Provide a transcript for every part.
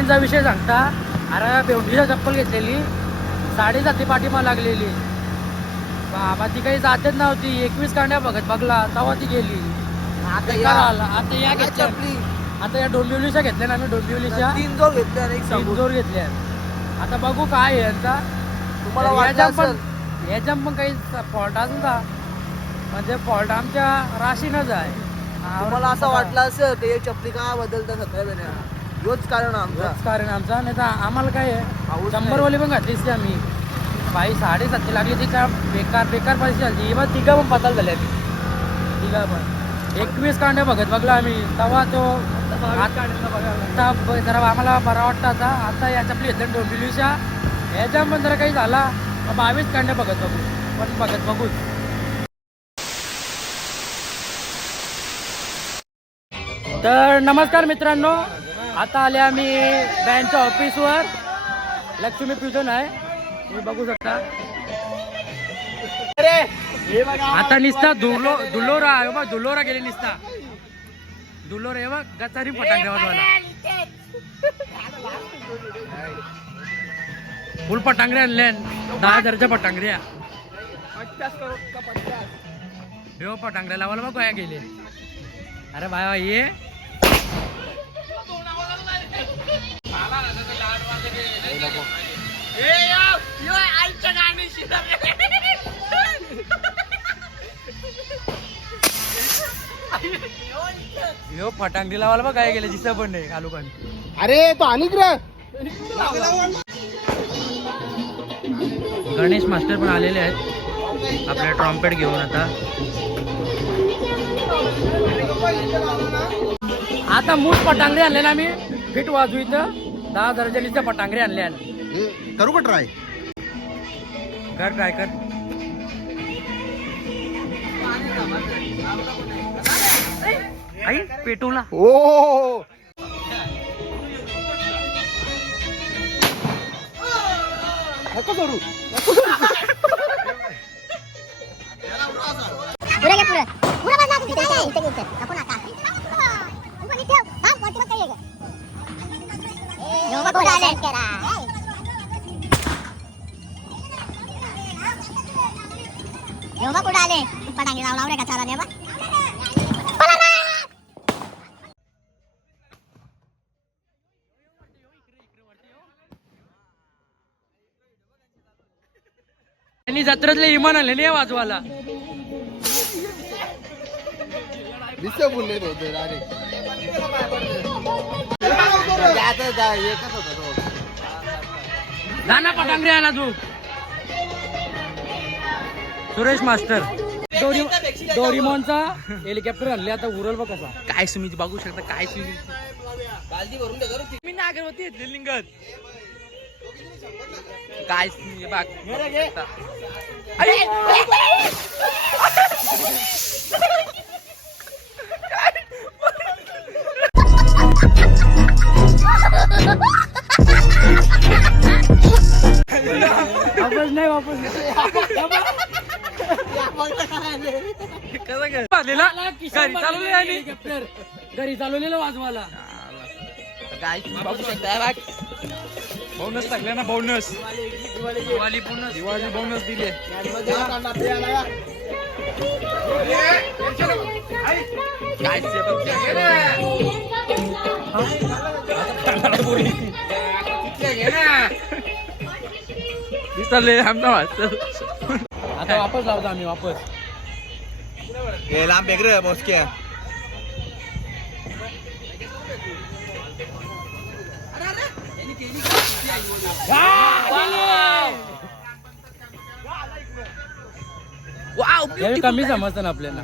चपलींचा विषय सांगता. अरे बेवडीला चप्पल घेतलेली 7.5 पाठीमा लागलेली बाबा. ती काही जातच नव्हती. 21 कांड्या बघला तेव्हा ती गेली. आता या घेतल्या. आता या डोंबिवलीच्या घेतल्या ना आम्ही. डोंबिवलीच्या 3 जोर घेतल्या आणि 3 जोर घेतल्या. आता बघू काय आहे यांचा. तुम्हाला याच्या पण काही फॉल्ट असेल ना, म्हणजे फॉल्ट आमच्या राशीनच आहे. तुम्हाला असं वाटलं असेल की चपली का बदलता सगळ्या योच कारण आमचा. नाही तर आम्हाला काय आहे 100 वाली पण घातलीच ती आम्ही. बाई 7.5 लागली तिच्या. बेकार पैसे झाली. मग तिघा पण पताल झाल्या मी. तिघा पण 21 कांड्या बघला आम्ही. तेव्हा तो आता जरा आम्हाला बरा वाटतं. आता या चपली घेतल्या डोंबिवलीच्या. ह्याच्या पण जरा काही झाला 22 कांड्या बघू. तर नमस्कार मित्रांनो, आता आले आम्ही बँकच्या ऑफिसवर. लक्ष्मी फ्युजन आहे, तुम्ही बघू शकता. आता निसता दुलोरा गेले निसता. दुलोरा बघ गचारी पटांगऱ्यावाला फुल पटांगऱ्या आणल्या. 10,000च्या पटांगऱ्या. 50 करोड का 50. हे पटांगऱ्या लावायला बघ काय गेले. अरे बाबा ये फटांगडी लावायला बघ काय गेले. दिसत पण नाही आलू पण. अरे तो अनिक रे. गणेश मास्टर पण आलेले आहेत आपल्या ट्रॉम्पेट घेऊन. आता मूठ पटांगरे आणले ना आम्ही. फिट वाजू इथं 10,000च्या लिस्टच्या पटांगरे आणले. करू का ट्राय कर. आई पेटवला. ओ नको करू. पटांगे लावला रे का चाला ने बा. त्यांनी जत्रेतले इमान आले नाही वाजवाला. जाना पटांगरे आणा तू. सुरेश मास्टर डोरीमॉनचा हेलिकॉप्टर आणले. आता उरल बघ कसा. काय तुम्ही बघू शकता. काय मी नागरवती घेतली लिंगत. काय वापस घरी चालवलेलं वाजवाला. काय बघू शकता. बोनस टाकले ना. बोनस दिवाळी बोनस दिले. आता वापस लावतो आम्ही. वापस लांब बेगर मोस्क्या. कमी समजतं ना आपल्याला.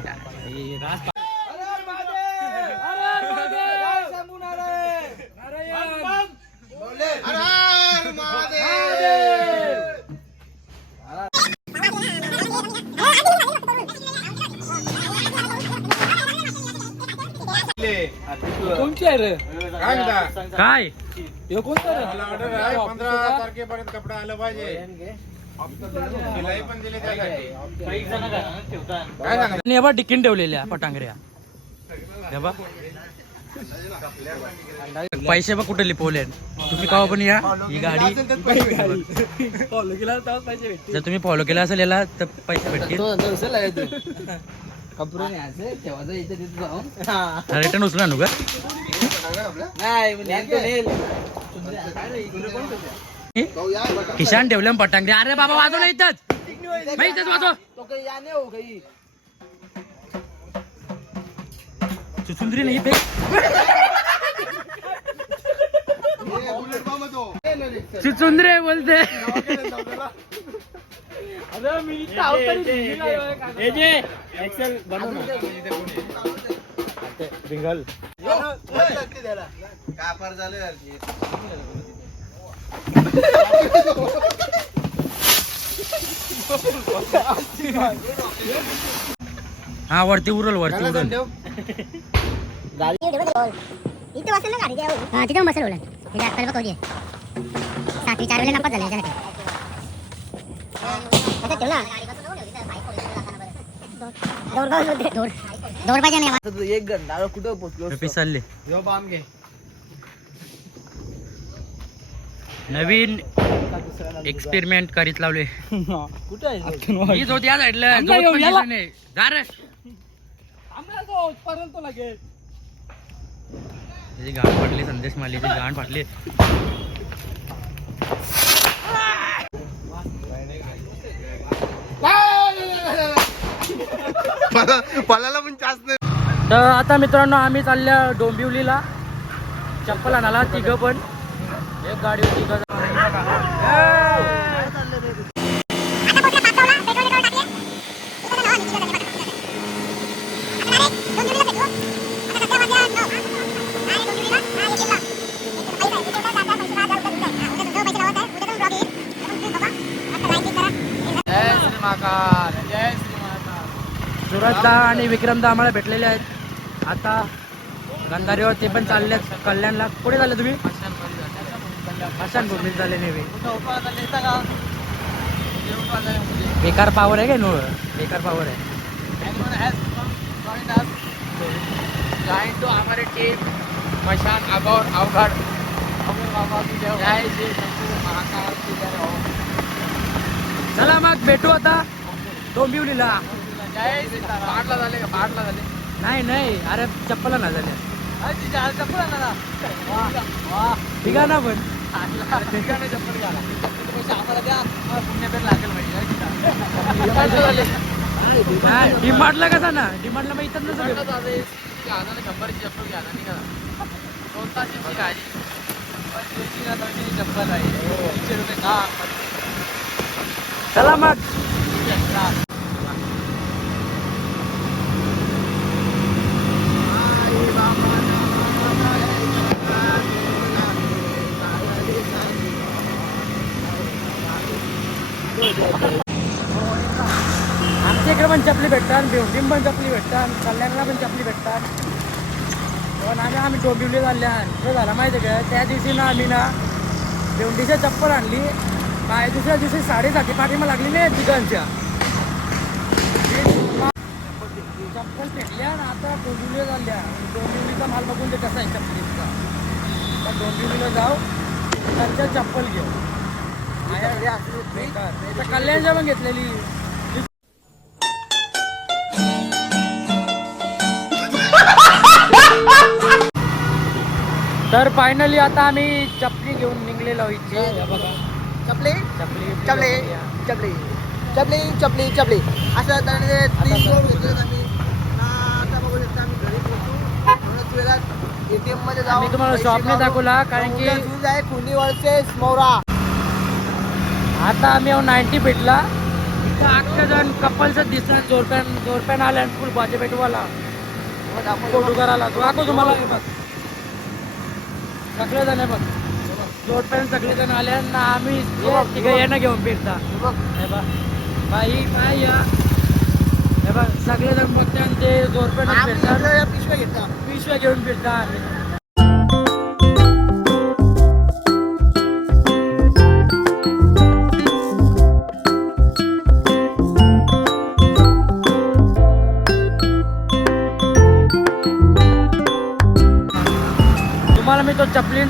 कोणची आहे रे. काय कोणता रे. 15 तारखेपर्यंत कपडा आला पाहिजे. पण दिले टिकीन ठेवलेल्या पटांगऱ्या. पैसे बघ कुठे लिपवले तुम्ही कवा पण या ही गाडी जर तुम्ही फॉलो केला असेल याला तर पैसे भेटतील रिटर्न उचला नु का किशान ठेवल्या पटांगरे अरे बाबा वाजव ना इथंच वाजव चुचुंदरी नाही फेक चुचुंदरे बोलते हा वरती उरल इथे बसेल ना गाडी तिथे बसेल ओला तिथे आपल्याला बघ 7-4 वेळेला नापास झाले याच्यासाठी ठेव ना दोर पाहिजे नाही एक घंटा कुठं पोहोचलो रुपये चालले नवीन एक्सपेरिमेंट करीत लावले कुठं आहे हीच होती या साईडला गाण फाटली संदेश मालीची गाण फाटली पळायला पण जास्त नाही. तर आता मित्रांनो आम्ही चालल्या डोंबिवलीला चप्पल आणायला तिघ पण एक गाडी तिघ सुरतदा आणि विक्रमदा आम्हाला भेटलेले आहेत आता गंधारीवर ते पण चालले कल्याणला कुठे चालले तुम्ही हसन भूमी झाले नेहमी बेकार पावर आहे का नो बेकार पावर आहे जॉइन टू हमारे टीम मशान अगौर अवघड जय श्री महाकाल की जय हो चला मग भेटू आता डोंबिवलीला पाठला झाले का पाठला झाले नाही अरे चप्पल ना झाल्या चप्पल आणा ठीक आहे ना पण चप्पल घाला आम्हाला द्या पुण्यपेर लागेल पाहिजे डिमांडला कसा ना डिमांडला मग इथं नसं शंभरची चप्पल घ्या नाही का स्वतःची गाडी चप्पल आहे 300 रुपये का चला मग आमच्या इकडे पण चपली भेटतात भिवंडीम पण चपली भेटतात कल्याणला पण चपली भेटतात पण आम्ही डोंबिवली चालल्या तो झाला माहिती आहे का त्या दिवशी ना आम्ही ना भिवंडीच्या चप्पल आणली काय दुसऱ्या दिवशी 7:30 पाठीमा लागली नाही तिघांच्या चप्पल फेकल्या आणि आता डोंबिवलीला चालल्या डोंबिवलीचा माल बघून ते कसा आहे चप्पलीचा तर डोंबिवलीला जाऊ त्यांच्या चप्पल घेऊ कल्याणच्या पण घेतलेली तर फायनली आता आम्ही चपली घेऊन निघलेलो इथे बघा चपली चपली चपली चपली चपली चपली चपली असं 3 जोड घेतले आम्ही आता बघू शकता आम्ही घरी पोहोचू थोड्याच वेळात ATM मध्ये जाऊ आम्ही तुम्हाला शॉप नाही दाखवला कारण की शूज आहे खुनी वर्सेस मोरा आता आम्ही 90 भेटला इथं 8 जण कपलचं दिसतात जोरप्यान आल्या आणि फुल भाजी भेटवाला फोटो करायला तो दाखव तुम्हाला बघ सगळे जण आहे बघ जोडप्यान सगळे जण आले ना आम्ही तिघं येणं घेऊन फिरता हे बघ बाई या हे बघ सगळे जण मोठे आणि ते जोडप्यान फिरतात पिशव्या घेतला पिशव्या घेऊन फिरता आम्ही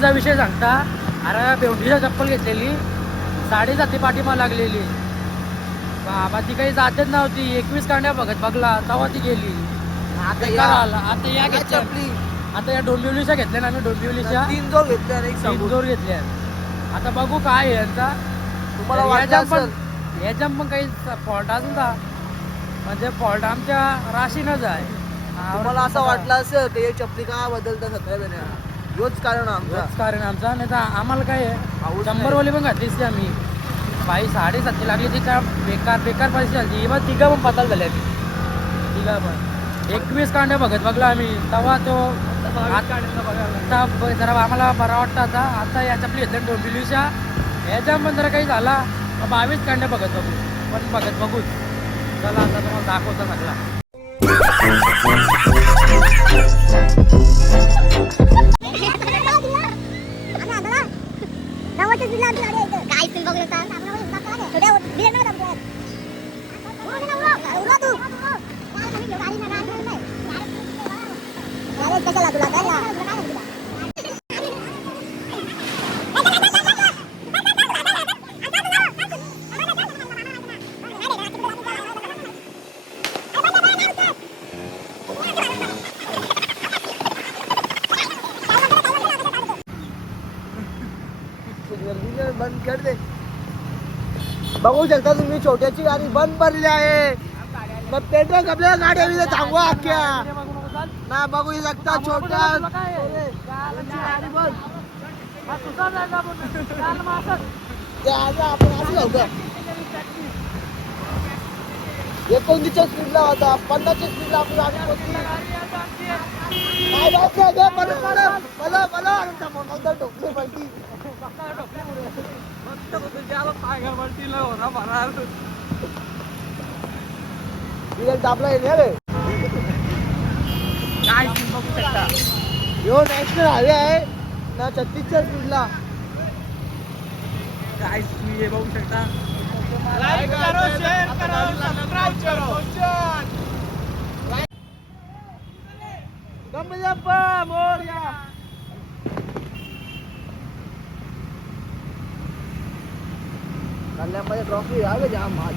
भेवंडीचा विषय सांगता. अरे भेवंडीला चप्पल घेतलेली 7.5 पाठीमाग लागलेली. बाबा ती काही जातच नव्हती. 21 कांड्या बघला तेव्हा ती गेली. आता बेकार आला. आता या या घेतल्या. चपली आता या डोंबिवलीच्या घेतल्या ना आम्ही. डोंबिवलीच्या 3 जोड घेतल्या आणि एक 3 सांगू जोर घेतल्या. आता बघू काय आहे यांचा. तुम्हाला वाटलं असेल याच्या पण काही फॉल्ट असेल का म्हणजे फॉल्ट आमच्या राशीनच आहे. तुम्हाला असं वाटलं असेल की हे चपली का बदलतात 17 महिन्याला योच कारण आमचा तोच कारण आमचा. नाही तर आम्हाला काय आहे पाऊस 100 वाली पण घातलीच ती आम्ही. बाई 7.5 लागली तिच्या बेकार बेकार पैसे झाली. ही बघ तिघं पण पताल झाल्या ती तिघं पण 21 कांड्या बघला आम्ही. तेव्हा तो आता जरा आम्हाला बरा वाटतं. आता या चपली घेतल्या डोंबिवलीच्या. याच्या पण जरा काही झाला 22 कांड्या बघू चला. आता तुम्हाला दाखवतो सगळा. काय तुम्ही बघू शकता छोट्या बिल नव्हता कशाला तुला काय बंद कर दे. बघू शकता तुम्ही छोट्याची गाडी बंद पडली आहे. मग पेट्रोल आपल्या गाड्या थांबवा अख्ख्या ना बघू शकता. छोट्या गाडी बंद ते आज आपण असं जाऊ का 29च्या स्पीडला होता 50च्या स्पीडला आपली गाडी पोहोचली. काय जायचं गे मला टोकली पलटी दाबला येणार रे. काय तुम्ही बघू शकता. यो नॅशनल हायवे आहे ना 36च्या स्पीडला. काय तुम्ही हे बघू शकता. लाईक करो शेअर करो सबस्क्राइब करो. गंभीरप्पा मोरया. कल्याणमध्ये ट्रॉफी आहे जाम हा.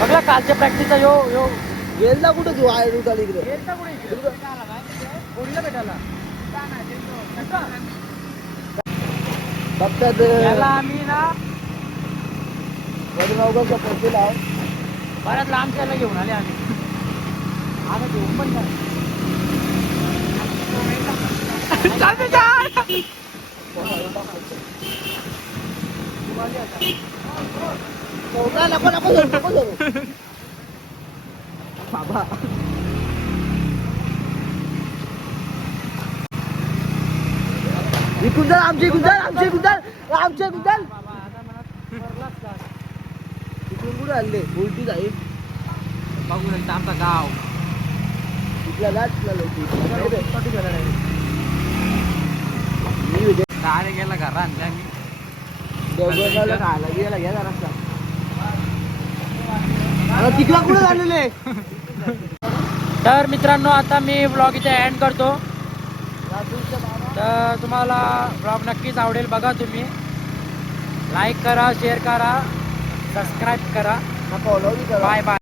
बघला कालच्या प्रॅक्टिसचा यो गेलला कुठं तू आहे रूट आली इकडे गोडीला भेटायला बघतात याला आम्ही ना वडगावचा पोहोचलेला आहे. बऱ्याच लांबच्याला घेऊन आले आम्ही. आता घेऊन पण नको बाबा. गुंदल आमचे गुंदल तिकडून कुठे आले उलटी जाईल. बघू शकता आमचा गाव तिथल्या गाठला काय गेला घरा आणला आम्ही. देवगडला खायला गेला घ्या जरा तिकडा कुठे झालेले. तर मित्रांनो आता मी ब्लॉग इथे एंड करतो. तर तुम्हाला ब्लॉग नक्कीच आवडेल. बघा तुम्ही लाईक करा शेअर करा सबस्क्राईब करा. फॉलो करा. Bye bye.